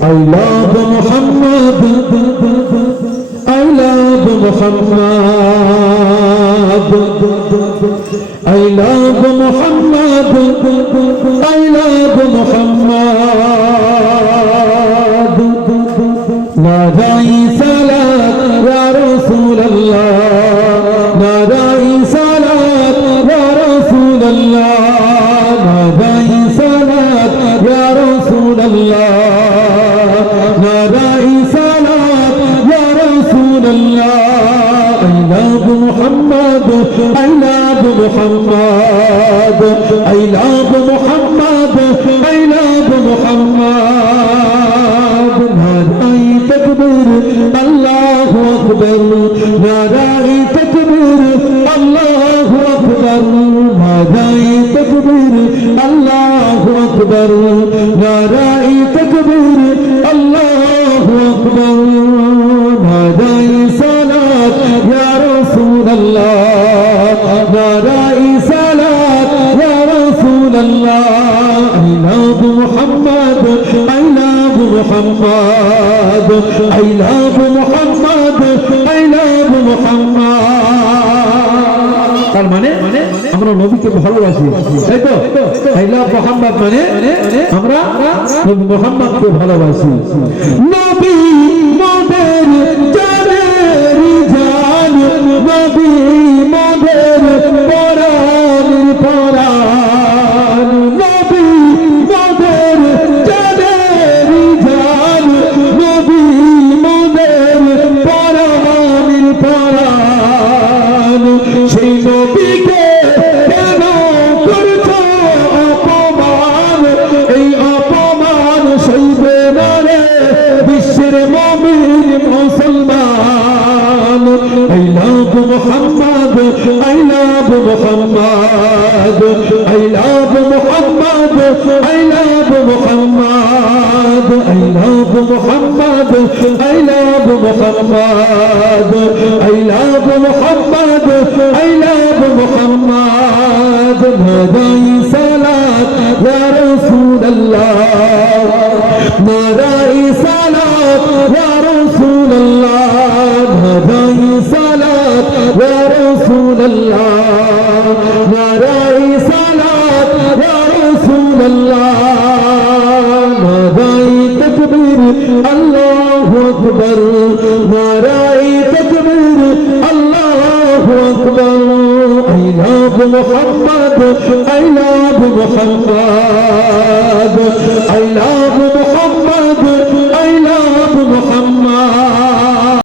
I love Muhammad, I love Muhammad, I love Muhammad, I love Muhammad. Nadai salat ya Rasulallah, nadai salat ya Rasulallah, nadai salat ya Rasulallah, nadai salat ya Rasulallah. I love Muhammad, I love Muhammad, I love Muhammad, I love Muhammad. Nadai takbir, Allahu Akbar, nadai takbir, Allahu Akbar, nadai takbir, Allahu Akbar, nadai takbir, Allahu Akbar. Nadai salat ya Rasulallah, nadai salat ya Rasulallah. I love Muhammad, I love Muhammad, I love Muhammad, I love Muhammad. তার মানে আমরা নবীকে ভালোবাসি, তাই তো? I love Muhammad মানে আমরা নবী মুহাম্মদকে ভালোবাসি। নবী মোদের জানের জান, নবী মোদের পরাণের পরাণ, নবী মোদের জানের জান, নবী মোদের পরাণের পরাণ। সেই নবীকে কেন করছো অপমান? এই অপমান সইবে না রে বিশ্বের মুমিন মুসলমান। I love Muhammad, I love Muhammad, I love Muhammad, I love Muhammad, I love Muhammad, I love Muhammad, I love Muhammad, I love Muhammad. Nadai salat ya Rasulallah, nadai salat ya Rasulallah, nadai salat ya Rasulallah, nadai salat ya Rasulallah. Nadai takbir, Allahu Akbar, nadai takbir, Allahu Akbar. I love Muhammad, I love Muhammad, I love